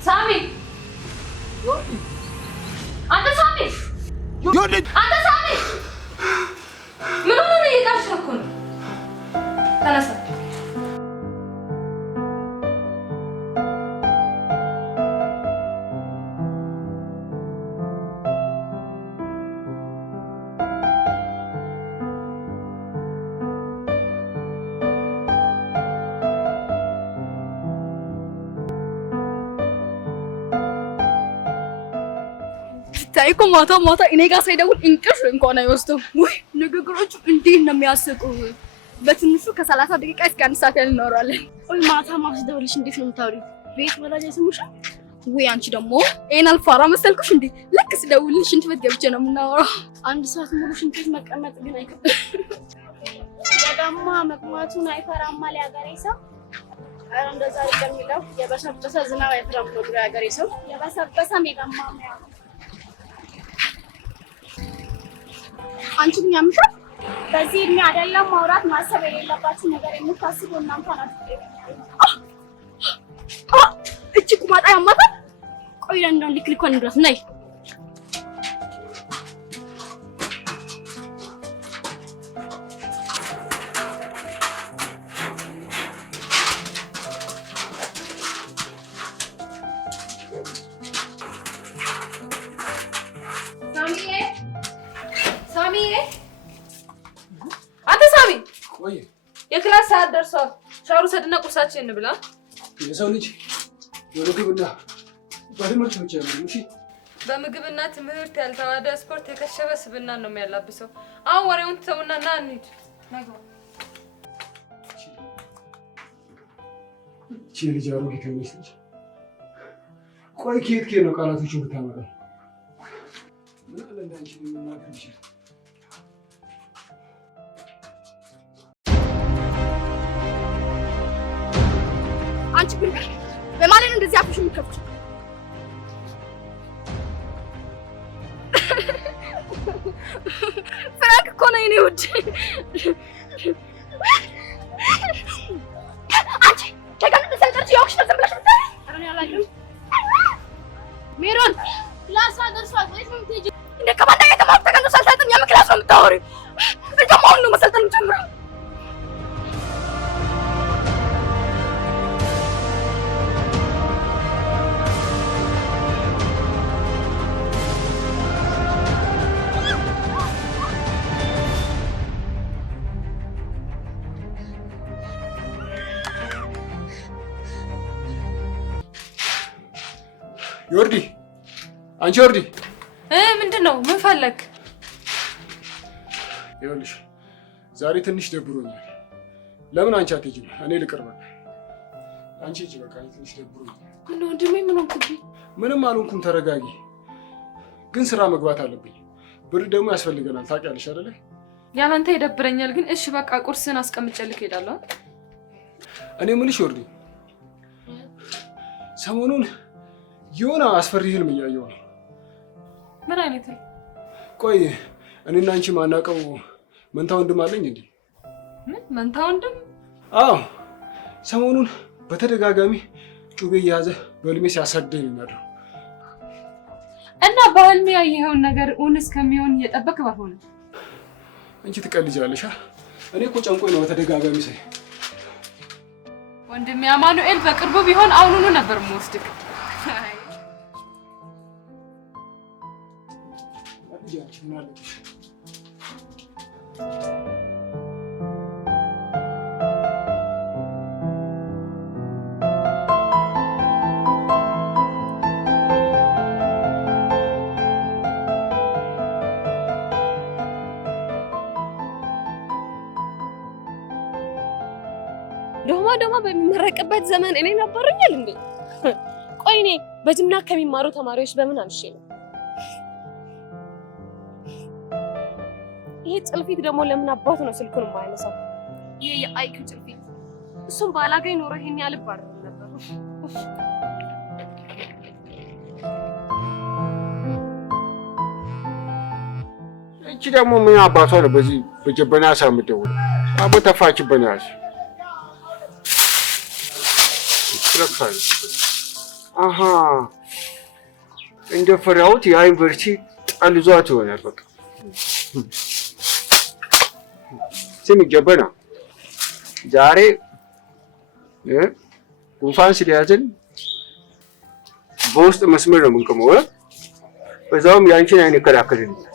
ሳሚ አንተ ሳሚ አንተ ሳሚ ምን ሆነ ነው እየቃሸኩ ነው ተነሳ ታይኮ ማታ እኔ ጋር ሳይደውል እንቅልፍ እንኳን አይወስደውም። ወይ ንግግሮቹ እንዴት ነው የሚያስቁ! በትንሹ ከ30 ደቂቃ እስከ 1 ሰዓት ያህል እናወራለን። ወይ ማታ ማስደውልሽ እንዴት ነው የምታወሪው? ቤት ወላጅ አይሰሙሽም? ወይ አንቺ ደግሞ ኤን አልፋራ መሰልኩሽ እንዴ? ልክ ስደውልሽ ሽንት ቤት ገብቼ ነው የምናወራው። 1 ሰዓት ሙሉ ሽንት ቤት መቀመጥ ግን አይከብድም። የደማ መቅማቱን አይፈራማ ለሀገሬ ሰው እንደዛ አይደለም የሚለው የበሰበሰ ዝናብ አይፈራም ነው የሀገሬ ሰው የበሰበሰ ሜጋማ ነው። አንቺ ምን ያምሻል? በዚህ እድሜ አይደለም ማውራት ማሰብ የሌለባችሁ ነገር የምታስቡ እናንተ ናችሁ። እቺ ቁማጣ ያማታል። ቆይ እንደው ልክልኮን ድረስ ነይ። የክላስ ሰዓት ደርሷል። ሻወር ሰድና ቁርሳችንን እንብላ። የሰው ልጅ በምግብና በትምህርት ብቻ ነው። እሺ፣ በምግብና ትምህርት ያልተዋደ ስፖርት የከሸፈ ስብናን ነው የሚያላብሰው። አሁን ወሬውን ተውና ና እንሂድ። እቺ ልጅ አሮጊት ነች። ቆይ ከየት ነው ቃላቶችን ብታመጣ? ምን አለ እንዳንቺ ምናምን ይችላል። አንቺ ግን በማለት እንደዚህ አፍሽ ምከፍች ፍራንክ እኮ ነው የኔ ውድ። አንቺ ከጋን ተሰልጠች ያውሽ ተዘምለሽ ብታይ አሁን ያላችሁ ሜሮን ክላስ አደርሷል ወይስ ምን ትጂ እንደ ከማንዳ የተማርተ ከንዱ ሰልጠን ያም ክላስ ነው የምታወሪው? እንደውም አሁን ነው መሰልጠን ጀምረው። ዮርዲ አንቺ ዮርዲ ምንድነው? ምን ፈለክ? ይኸውልሽ ዛሬ ትንሽ ደብሮኛል። ለምን አንቺ አትሄጂም? እኔ ልቅርብ። አንቺ ሂጂ በቃ። ትንሽ ደብሮኛል። ምን ወንድሜ ምን ሆንኩብኝ? ምንም አልሆንኩም። ተረጋጊ። ግን ስራ መግባት አለብኝ። ብር ደግሞ ያስፈልገናል። ታውቂያለሽ አይደለ? ያላንተ ይደብረኛል። ግን እሺ በቃ ቁርስን አስቀምጬልክ ሄዳለሁ። እኔ የምልሽ ዮርዲ ሰሞኑን የሆነ አስፈሪ ህልም እያየሁ ነው። ምን አይነት? ቆይ እኔና አንቺ ማናውቀው መንታ ወንድም አለኝ እንዴ? ምን መንታ ወንድም? አዎ፣ ሰሞኑን በተደጋጋሚ ጩቤ እየያዘ በህልሜ ሲያሳደኝ ነው የሚያድረው። እና በህልሜ ያየኸውን ነገር እውን እስከሚሆን እየጠበቅ ባልሆነ አንቺ ትቀልጃለሽ። እኔ እኮ ጨንቆኝ ነው በተደጋጋሚ ሳይ። ወንድሜ አማኑኤል በቅርቡ ቢሆን አሁኑኑ ነበር የምወስድክ። ዶማ በሚመረቅበት ዘመን እኔ ነበርኛል እንዴ? ቆይ እኔ በጅምና ከሚማሩ ተማሪዎች በምን አንሼ ነው? ይሄ ጭልፊት ደግሞ ለምን አባቱ ነው ስልኩን የማያነሳው? ይሄ የአይኩ ጭልፊት እሱም ባላገኝ ኖሮ ይሄን ያልብ አይደለም ነበር። እቺ ደግሞ ምን አባቷ ነው በዚህ በጀበና ሳምደው አቦ ተፋችበናል። አሃ እንደፈራሁት የዩኒቨርሲቲ ጠልዟት ይሆናል። በቃ ስሚ ጀበና ዛሬ ጉንፋን ስለያዘን በውስጥ መስመር ነው የምንቀመው። በዛውም ያንቺን አይን ይከላከልልኛል።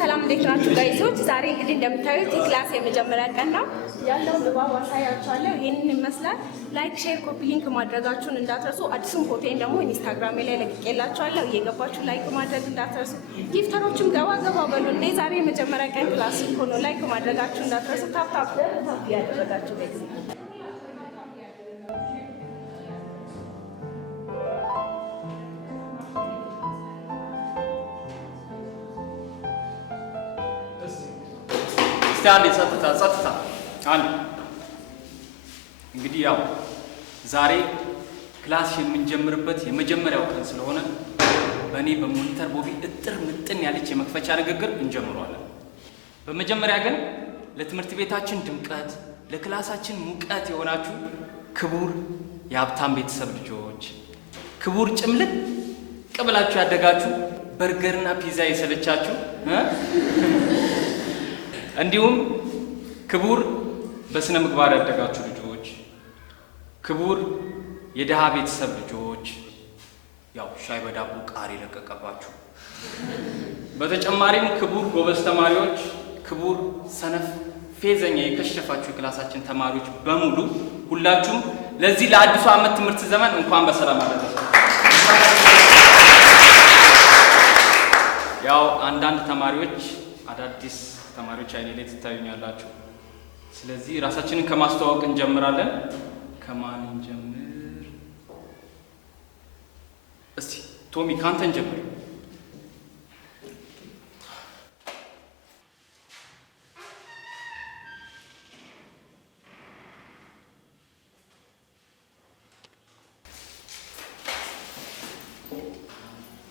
ሰላም እንዴት ናችሁ ጋይሶች? ዛሬ እንግዲህ እንደምታዩት የክላስ የመጀመሪያ ቀን ነው ያለው ድባብ አሳያችኋለሁ። ይሄንን ይመስላል። ላይክ፣ ሼር፣ ኮፒ ሊንክ ማድረጋችሁን እንዳትረሱ። አዲሱን ፎቶዬን ደግሞ ኢንስታግራም ላይ ለቅቄላችኋለሁ። እየገባችሁ ላይክ ማድረግ እንዳትረሱ። ጊፍተሮችም ገባ በሉ። እንዴ ዛሬ የመጀመሪያ ቀን ክላስ ሆኖ ላይክ ማድረጋችሁን እንዳትረሱ። ታፕ ያደረጋችሁ ጋይስ አንዴ ጸጥታ አንዴ። እንግዲህ ያው ዛሬ ክላስ የምንጀምርበት የመጀመሪያው ቀን ስለሆነ በእኔ በሞኒተር ቦቢ እጥር ምጥን ያለች የመክፈቻ ንግግር እንጀምረዋለን። በመጀመሪያ ግን ለትምህርት ቤታችን ድምቀት፣ ለክላሳችን ሙቀት የሆናችሁ ክቡር የሀብታም ቤተሰብ ልጆች፣ ክቡር ጭምልቅ ብላችሁ ያደጋችሁ በርገርና ፒዛ የሰለቻችሁ እንዲሁም ክቡር በስነ ምግባር ያደጋችሁ ልጆች፣ ክቡር የደሃ ቤተሰብ ልጆች፣ ያው ሻይ በዳቦ ቃሪ ለቀቀባችሁ፣ በተጨማሪም ክቡር ጎበዝ ተማሪዎች፣ ክቡር ሰነፍ ፌዘኛ የከሸፋችሁ የክላሳችን ተማሪዎች በሙሉ ሁላችሁም ለዚህ ለአዲሱ ዓመት ትምህርት ዘመን እንኳን በሰላም አደረሳችሁ። ያው አንዳንድ ተማሪዎች አዳዲስ ተማሪዎች አይኔ ላይ ትታዩኛላችሁ። ስለዚህ ራሳችንን ከማስተዋወቅ እንጀምራለን። ከማን እንጀምር? እስቲ ቶሚ ካንተ እንጀምር።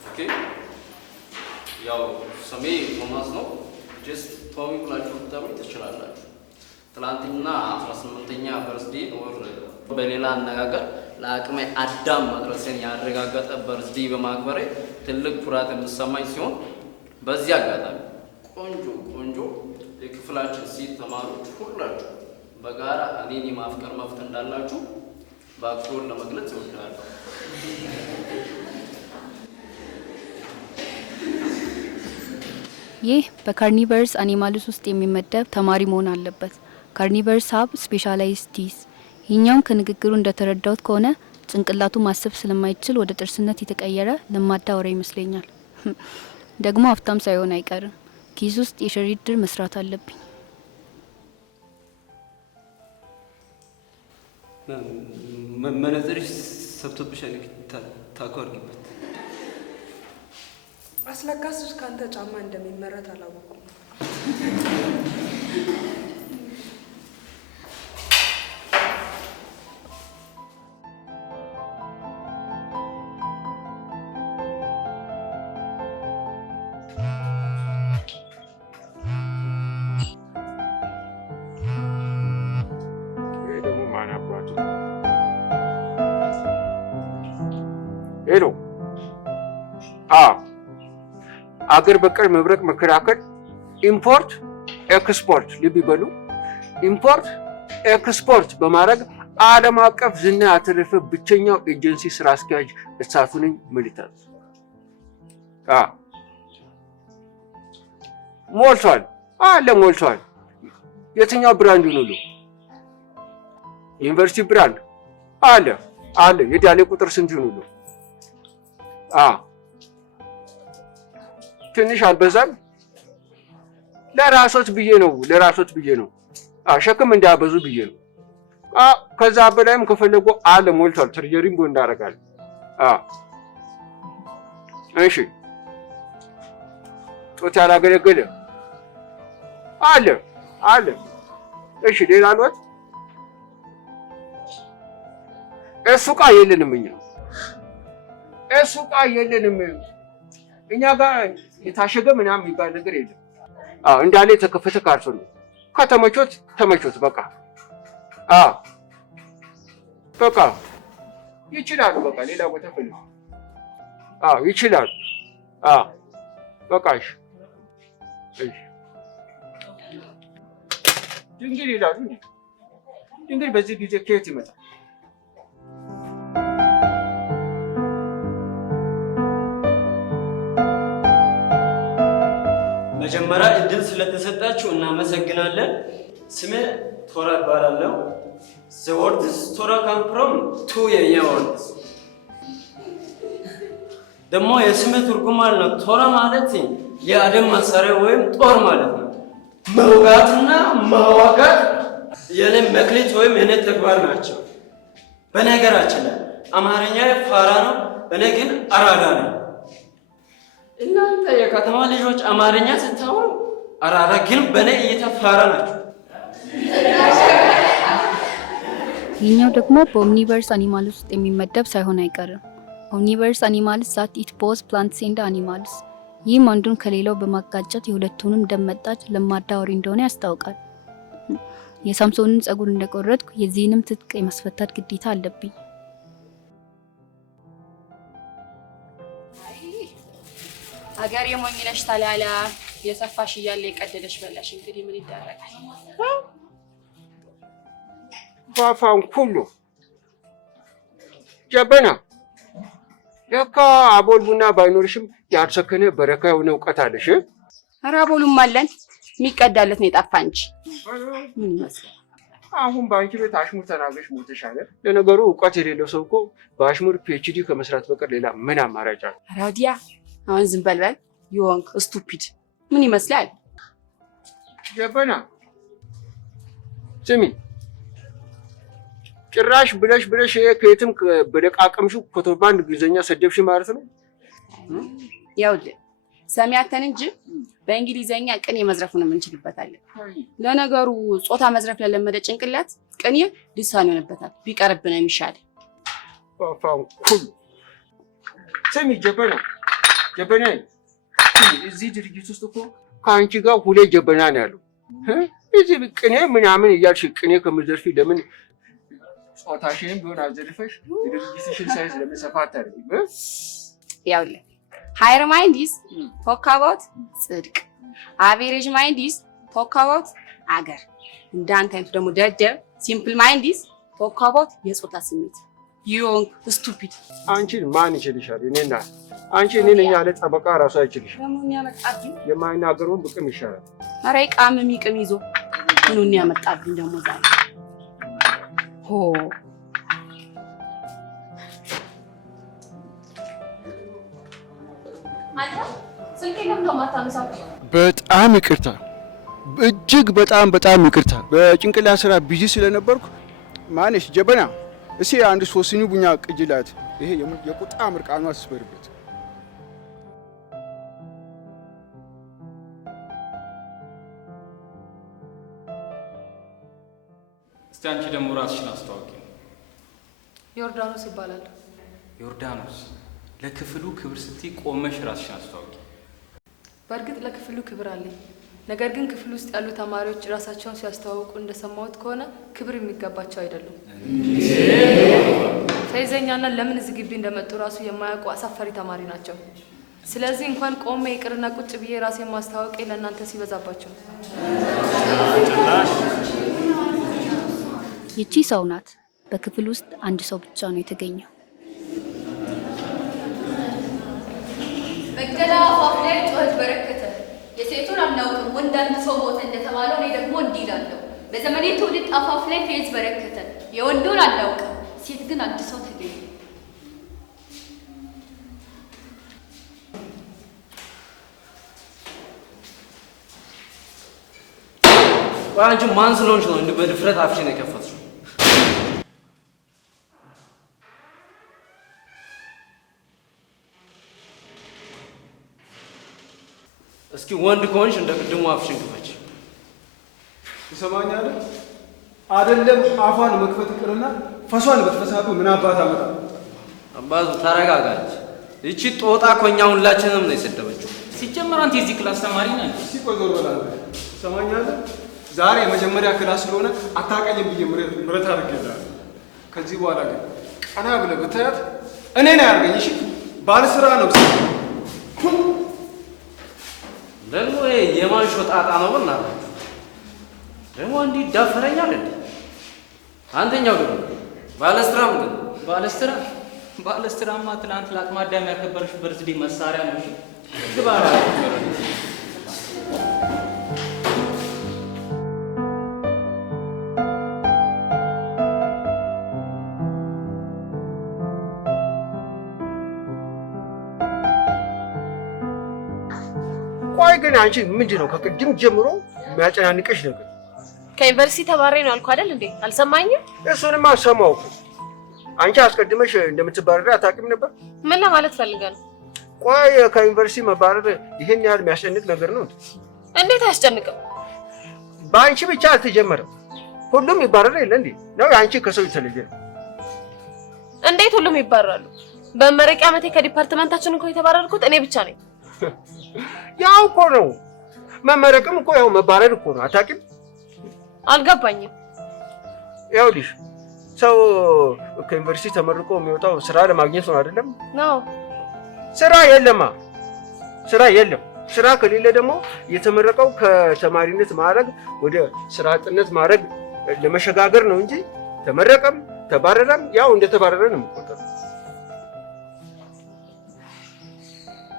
ኦኬ ያው ስሜ ቶማስ ነው። ጀስት ቶሚ ብላችሁ ልትጠሩኝ ትችላላችሁ። ትላንትና 18ኛ በርዝዴ ወር በሌላ አነጋገር ለአቅመ አዳም መድረሴን ያረጋገጠ በርዝዴ በማክበሬ ትልቅ ኩራት የሚሰማኝ ሲሆን በዚህ አጋጣሚ ቆንጆ የክፍላችን ሴት ተማሪዎች ሁላችሁ በጋራ እኔን የማፍቀር መብት እንዳላችሁ በአክብሮት ለመግለጽ እወዳለሁ። ይህ በካርኒቨርስ አኒማልስ ውስጥ የሚመደብ ተማሪ መሆን አለበት። ካርኒቨርስ ሀብ ስፔሻላይዝድስ። ይህኛውም ከንግግሩ እንደተረዳሁት ከሆነ ጭንቅላቱ ማሰብ ስለማይችል ወደ ጥርስነት የተቀየረ ለማዳ ወሬ ይመስለኛል። ደግሞ ሀብታም ሳይሆን አይቀርም። ኪስ ውስጥ የሸሪት ድር መስራት አለብኝ። መነጽርሽ ሰብቶብሻል። ታኳርጊበት። አስለቃስሽ ካንተ ጫማ እንደሚመረት አላወኩም። ሄሎ አገር በቀል መብረቅ መከላከል ኢምፖርት ኤክስፖርት ልብ ይበሉ። ኢምፖርት ኤክስፖርት በማድረግ ዓለም አቀፍ ዝና ያተረፈ ብቸኛው ኤጀንሲ ስራ አስኪያጅ እሳቱ ነኝ። ሚሊታንት ሞልቷል አለ ሞልቷል። የትኛው ብራንድ ነው? ዩኒቨርሲቲ ብራንድ አለ። የዳሌ ቁጥር ስንት ነው? ትንሽ አልበዛም? ለራሶት ብዬ ነው። ሸክም እንዳያበዙ ብዬ ነው። ከዛ በላይም ከፈለጉ አለ ሞልቷል። ትርጀሪም ቦ እንዳረጋል። እሺ ጦት ያላገለገለ አለ። እሺ ሌላ ሎት እሱ ዕቃ የለንም እኛ ጋር የታሸገ ምናምን የሚባል ነገር የለም። እንዳለ የተከፈተ ካርቶን ነው። ከተመቾት ተመቾት በቃ በቃ ይችላሉ። በቃ ሌላ ቦታ ፈልጉ። ይችላሉ። በቃ እሺ ድንግል ይላሉ። ድንግል በዚህ ጊዜ ከየት ይመጣል? መጀመሪያ እድል ስለተሰጣችሁ እናመሰግናለን። ስሜ ቶራ እባላለሁ። The words ቶራ come from two የኛ words ደግሞ የስሜ ትርጉም ማለት ነው። ቶራ ማለት የአደም መሳሪያ ወይም ጦር ማለት ነው። መውጋትና ማዋጋት የኔ መክሊት ወይም የኔ ተግባር ናቸው። በነገራችን ላይ አማርኛ ፋራ ነው፣ እኔ ግን አራዳ ነው። እናንተ የከተማ ልጆች አማርኛ ስታወሩ አራዳ፣ ግን በእኔ እይታ ፋራ ናቸው። ይህኛው ደግሞ በኦምኒቨርስ አኒማልስ ውስጥ የሚመደብ ሳይሆን አይቀርም። ኦምኒቨርስ አኒማልስ ዛት ኢት ቦዝ ፕላንትስ ኤንድ አኒማልስ። ይህም አንዱን ከሌላው በማጋጨት የሁለቱንም ደም መጣጭ ለማዳ አውሬ እንደሆነ ያስታውቃል። የሳምሶንን ጸጉር እንደቆረጥኩ የዚህንም ትጥቅ የማስፈታት ግዴታ አለብኝ። አገር የሞኝነሽ ታላላ የሰፋሽ እያለ የቀደደሽ በላሽ። እንግዲህ ምን ይደረጋል? ባፋን ሁሉ ጀበና ለካ አቦል ቡና ባይኖርሽም ያልሰከነ በረካ የሆነ እውቀት አለሽ። ኧረ አቦሉም አለን፣ የሚቀዳለት ነው የጠፋ እንጂ ምን ይመስላል? አሁን በአንቺ ቤት አሽሙር ተናግረሽ ሞተሻል። ለነገሩ እውቀት የሌለው ሰው እኮ በአሽሙር ፒኤችዲ ከመስራት በቀር ሌላ ምን አማራጭ አለ? ኧረ ወዲያ አሁን ዝም በልበል ይሆንክ ስቱፒድ። ምን ይመስላል? ጀበና ስሚ፣ ጭራሽ ብለሽ ከየትም በደቃቀምሽው ኮንትሮባንድ እንግሊዘኛ ሰደብሽ ማለት ነው። ያውልህ ሰሚያተን እንጂ በእንግሊዘኛ ቅኔ መዝረፉን እንችልበታለን። ለነገሩ ጾታ መዝረፍ ለለመደ ጭንቅላት ቅኔ ልሳን ይሆንበታል። ቢቀርብ ነው የሚሻል። ባፋን ሁሉ ስሚ ጀበና እዚህ ድርጅት ውስጥ እኮ ከአንቺ ጋር ሁለት ጀበና ነው ያለው። እዚህ ቅኔ ምናምን እያልሽ ቅኔ ከምትዘርፊ ለምን ጾታሽንም ቢሆን አዘርፈሽ የድርጅትሽን ሳይዝ ለምን ሰፋ አታደርጊም? ያውልህ ሃየር ማይንድ ኢዝ ቶክ አባውት ጽድቅ፣ አቬሬጅ ማይንድ ኢዝ ቶክ አባውት አገር። እንዳንተ አይነቱ ደግሞ ደደብ ሲምፕል ማይንድ ኢዝ ቶክ አባውት የጾታ ስሜት። ዩንግ ስቱፒድ። አንቺን ማን ይችልሻል? እኔና አንቺ እኔ ነኝ ያለ ጠበቃ ራሱ አይችልሽ። ለምን ያመጣብኝ? የማይናገረውን ብቅም ይሻላል። ኧረ ቃም የሚቅም ይዞ ምኑን ያመጣብኝ ደግሞ ዛሬ? ሆ አንተ ስልኬ ለምን ማታነሳው? በጣም ይቅርታ፣ እጅግ በጣም ይቅርታ። በጭንቅላት ስራ ቢዚ ስለነበርኩ። ማነሽ ጀበና? እስኪ አንድ 3 ሲኒ ቡና ቅጅላት። ይሄ የቁጣ ምርቃኗ አስበርበት። እስቲ አንቺ ደግሞ ራስሽን አስተዋውቂ። ዮርዳኖስ ይባላል። ዮርዳኖስ፣ ለክፍሉ ክብር ስትይ ቆመሽ ራስሽን አስተዋውቂ። በእርግጥ ለክፍሉ ክብር አለኝ። ነገር ግን ክፍል ውስጥ ያሉ ተማሪዎች ራሳቸውን ሲያስተዋውቁ እንደሰማሁት ከሆነ ክብር የሚገባቸው አይደሉም። ፈይዘኛና ለምን እዚህ ግቢ እንደመጡ ራሱ የማያውቁ አሳፋሪ ተማሪ ናቸው። ስለዚህ እንኳን ቆሜ ይቅርና ቁጭ ብዬ ራሴን ማስተዋወቄ ለእናንተ ሲበዛባቸው። ይቺ ሰው ናት። በክፍል ውስጥ አንድ ሰው ብቻ ነው የተገኘው። መቅደላ አፋፍ ላይ ጩኸት በረከተ። የሴቱን አናውቅም ወንድ አንድ ሰው ሞተ እንደተባለው እኔ ደግሞ እንዲህ እላለሁ። በዘመኔ ትውልድ አፋፍ ላይ ፌዝ በረከተ። የወንዱን አናውቅም ሴት ግን አንድ ሰው ተገኘ። አንቺ ማን ስለሆንሽ ነው እንዲህ በድፍረት አፍሽን የከፈትሽው? እስኪ ወንድ ከሆንሽ እንደ ቅድሙ አፍሽን ክፈች። ትሰማኛለህ? አይደለም አፏን መክፈት ይቅርና ፈሷን ብትፈሳብህ ምን አባት አመጣ? አባቱ ተረጋጋች። እቺ ጦጣ እኮ እኛ ሁላችንም ነው የሰደበችው። ሲጀመር አንተ የዚህ ክላስ ተማሪ ነህ። እስቲ ቆይ ዞር በል አንተ። ትሰማኛለህ? ዛሬ የመጀመሪያ ክላስ ስለሆነ አታውቀኝም ብዬ ምረት አድርጌልሃለሁ። ከዚህ በኋላ ግን ቀና ብለህ ብታያት እኔ ነው ያርገኝ። እሺ ባለስራ ነው ደግሞ የማን ሾጣጣ ነው? በእናትህ ደግሞ እንዲህ ዳፈረኛል እንዴ? አንተኛው ደግሞ ባለስትራም ግን ባለስትራማ ትናንት ለአቅመ አዳም ያከበረሽ በርዝዴ መሳሪያ ነው። እሺ ግባ። ቆይ ግን አንቺ ምንድን ነው ከቅድም ጀምሮ የሚያጨናንቀሽ ነገር? ከዩኒቨርሲቲ ተባሬ ነው አልኩ አይደል እንዴ? አልሰማኝም? እሱንማ ሰማሁ። አንቺ አስቀድመሽ እንደምትባረሪ አታውቂም ነበር? ምን ለማለት ፈልገህ ነው? ቆይ ከዩኒቨርሲቲ መባረር ይሄን ያህል የሚያስጨንቅ ነገር ነው? እንዴት አያስጨንቅም? በአንቺ ብቻ አልተጀመረም። ሁሉም ይባረር የለ እንዴ? ነው አንቺ ከሰው የተለየ ነው? እንዴት ሁሉም ይባረራሉ? በመረቂያ ዓመቴ ከዲፓርትመንታችን እኮ የተባረርኩት እኔ ብቻ ነኝ። ያው እኮ ነው መመረቅም እኮ ያው መባረር እኮ ነው። አታውቂም? አልገባኝም። ይኸውልሽ ሰው ከዩኒቨርሲቲ ተመርቆ የሚወጣው ስራ ለማግኘት ነው አይደለም? ነው። ስራ የለማ፣ ስራ የለም። ስራ ከሌለ ደግሞ የተመረቀው ከተማሪነት ማዕረግ ወደ ስራ አጥነት ማዕረግ ለመሸጋገር ነው እንጂ ተመረቀም ተባረረም ያው እንደተባረረ ነው የሚቆጠረው።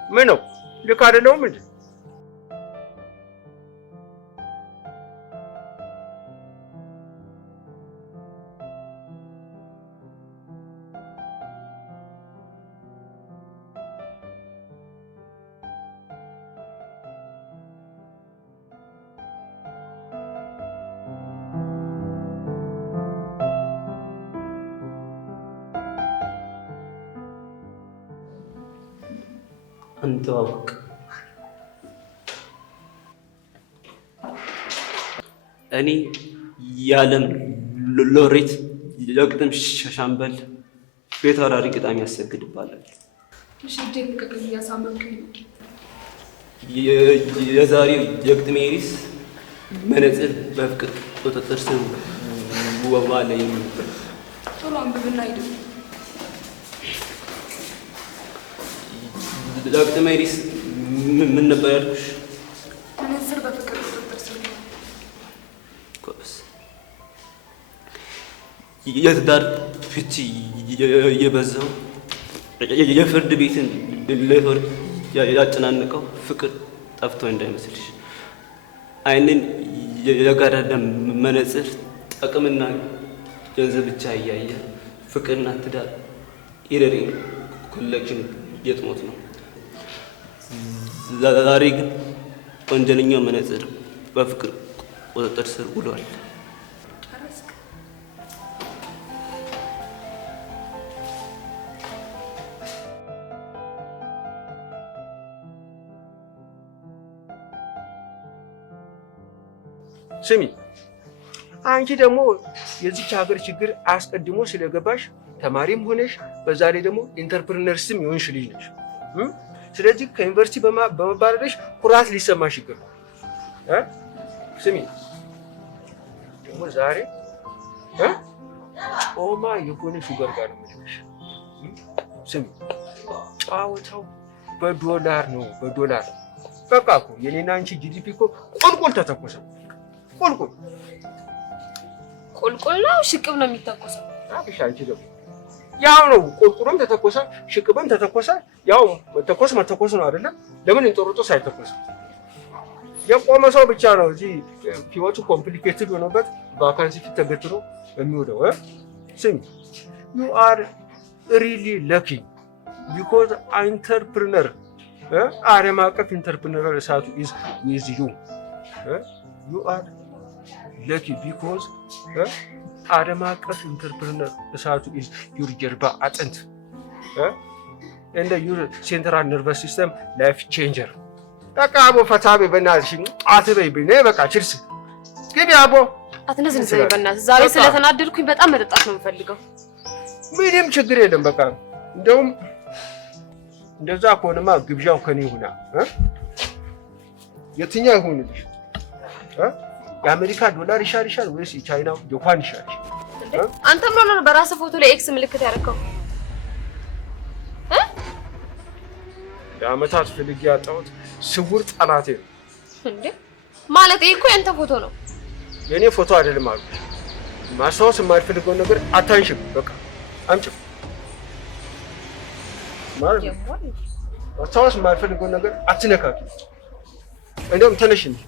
ምን ነው ልክ አይደለሁም እንዴ? እንተዋወቅ። እኔ የዓለም ሎሬት የግጥም ሻምበል ቤት አራሪ ግጣሚ ያሰግድ ይባላል። እሺ ደግ እያሳመንከኝ ነው። የዛሬው የግጥሜ ርዕስ መነጽር በፍቅር ቁጥጥር ስር ዋለ የሚል ቶሎ አንብብና ሂድ። የግጥሜ ርዕስ ምን ነበር ያልኩሽ? መነጽር በፍቅር ቁጥጥር ስር ነው። የትዳር ፍቺ የበዛው የፍርድ ቤትን ሌቶር ያጨናንቀው ፍቅር ጠፍቶ እንዳይመስልሽ። አይንን የጋረደ መነጽር ጥቅምና ገንዘብ ብቻ እያየ ፍቅርና ትዳር ኢረሪ ኮሌክሽን የጥሞት ነው። ዛሬ ግን ወንጀለኛው መነጽር በፍቅር ቁጥጥር ስር ውሏል። ስሚ አንቺ ደግሞ የዚች ሀገር ችግር አስቀድሞ ስለገባሽ ተማሪም ሆነሽ በዛ ላይ ደግሞ ኢንተርፕረነርስም የሆንሽ ልጅ ነሽ። ስለዚህ ከዩኒቨርሲቲ በመባረርሽ ኩራት ሊሰማሽ ይገባል። ስሚ ደግሞ ዛሬ ጮማ የሆነ ሹገር ጋር ነው የምልሽ። ስሚ ጨዋታው በዶላር ነው፣ በዶላር በቃ እኮ የኔና አንቺ ጂዲፒ እኮ ቁልቁል ተተኮሰ። ቁልቁል ነው ሽቅብ ነው የሚተኮሰው? አብሻ አንቺ ደግሞ ያው ነው። ቁልቁልም ተተኮሰ ሽቅብም ተተኮሰ፣ ያው መተኮስ ነው አይደለም? ለምን እንጦሮጦስ አይተኮስም? የቆመ ሰው ብቻ ነው እዚህ ህይወቱ ኮምፕሊኬትድ ሆኖበት ቫካንሲ ፊት ተገትሮ የሚውለው። ስሚ you are really lucky because entrepreneur ዓለም አቀፍ ኢንተርፕረነር እሳቱ is with you. You are lucky because ዓለም አቀፍ ኢንተርፕረነር እሳቱ is your ጀርባ አጥንት and your central nervous system life changer. በቃ አቦ ፈታ በይ በእናትሽ አትበይ በይ። በቃ ችርስ ግቢ አቦ አትነዝንዘኝ በእናትህ። ዛሬ ስለተናደድኩኝ በጣም መጠጣት ነው የምፈልገው። ምንም ችግር የለም። በቃ እንደውም እንደዛ ከሆነማ ግብዣው ከኔ ይሁና። የትኛው ይሁንልሽ? የአሜሪካ ዶላር ይሻልሻል ወይስ የቻይናው ዩዋን ይሻልሻል? አንተም ነው በራስህ ፎቶ ላይ ኤክስ ምልክት ያደረከው? ለአመታት ፈልጌ ያጣሁት ስውር ጠላቴ ነው። እንዴ ማለት ይሄ እኮ ያንተ ፎቶ ነው። የኔ ፎቶ አይደለም አሉ። ማስታወስ የማልፈልገውን ነገር አታንሽም። በቃ አምጪ ማለት ማስታወስ የማልፈልገውን ነገር አትነካኪ። እንደውም ተነሽ እንጂ